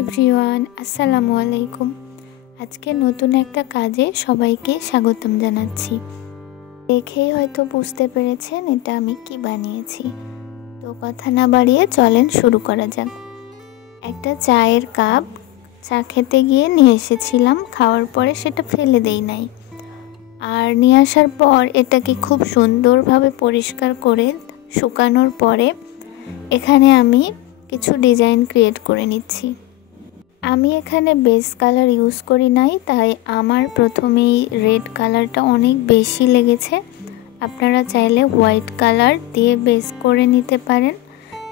Everyone, আসসালামু আলাইকুম। আজকে নতুন একটা কাজে সবাইকে স্বাগতম জানাচ্ছি। দেখেই হয়তো বুঝতে পেরেছেন এটা আমি কি বানিয়েছি। তো কথা না বাড়িয়ে চলেন শুরু করা যাক। একটা চায়ের কাপ চা খেতে গিয়ে নিয়ে এসেছিলাম, খাওয়ার পরে সেটা ফেলে দেই নাই। আর নিয়ে আসার পর এটাকে খুব সুন্দরভাবে পরিষ্কার করে শুকানোর পরে এখানে আমি কিছু ডিজাইন ক্রিয়েট করে নিচ্ছি। আমি এখানে বেস কালার ইউজ করি নাই, তাই আমার প্রথমেই রেড কালারটা অনেক বেশি লেগেছে। আপনারা চাইলে হোয়াইট কালার দিয়ে বেস করে নিতে পারেন,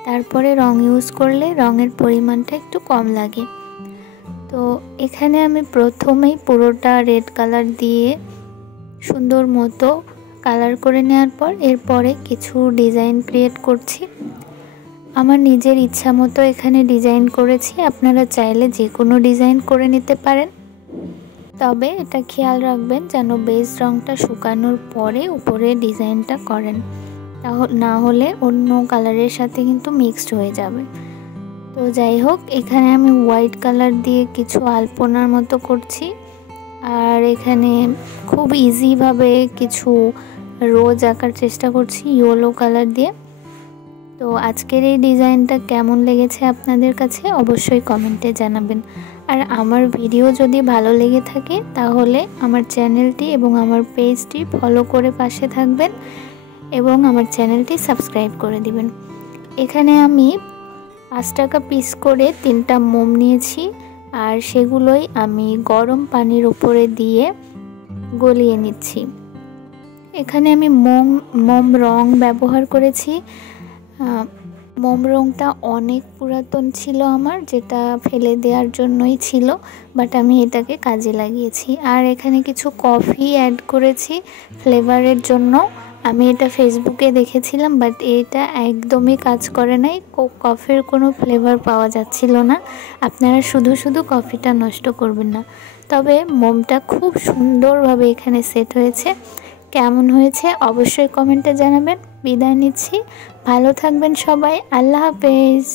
তারপরে রং ইউজ করলে রঙের পরিমাণটা একটু কম লাগে। তো এখানে আমি প্রথমেই পুরোটা রেড কালার দিয়ে সুন্দর মতো কালার করে নেওয়ার পর এরপরে কিছু ডিজাইন ক্রিয়েট করছি। আমার নিজের ইচ্ছা মতো এখানে ডিজাইন করেছি, আপনারা চাইলে যে কোনো ডিজাইন করে নিতে পারেন। তবে এটা খেয়াল রাখবেন যেন বেস রঙটা শুকানোর পরে উপরে ডিজাইনটা করেন, না হলে অন্য কালারের সাথে কিন্তু মিক্সড হয়ে যাবে। তো যাই হোক, এখানে আমি হোয়াইট কালার দিয়ে কিছু আলপনার মতো করছি, আর এখানে খুব ইজিভাবে কিছু রোজ আঁকার চেষ্টা করছি ইয়েলো কালার দিয়ে। তো আজকের এই ডিজাইনটা কেমন লেগেছে আপনাদের কাছে অবশ্যই কমেন্টে জানাবেন। আর আমার ভিডিও যদি ভালো লেগে থাকে তাহলে আমার চ্যানেলটি এবং আমার পেজটি ফলো করে পাশে থাকবেন এবং আমার চ্যানেলটি সাবস্ক্রাইব করে দিবেন। এখানে আমি 5 টাকা পিস করে 3টা মোম নিয়েছি, আর সেগুলোই আমি গরম পানির উপরে দিয়ে গলিয়ে নিচ্ছি। এখানে আমি মোম রং ব্যবহার করেছি। মোম রঙটা অনেক পুরাতন ছিল আমার, যেটা ফেলে দেওয়ার জন্যই ছিল, বাট আমি এটাকে কাজে লাগিয়েছি। আর এখানে কিছু কফি অ্যাড করেছি ফ্লেভারের জন্য। আমি এটা ফেসবুকে দেখেছিলাম, বাট এটা একদমই কাজ করে নাই, কফির কোনো ফ্লেভার পাওয়া যাচ্ছিল না। আপনারা শুধু শুধু কফিটা নষ্ট করবেন না। তবে মোমটা খুব সুন্দরভাবে এখানে সেট হয়েছে। কেমন হয়েছে অবশ্যই কমেন্টে জানাবেন। বিদায় নিচ্ছি, ভালো থাকবেন সবাই, আল্লাহ হাফেজ।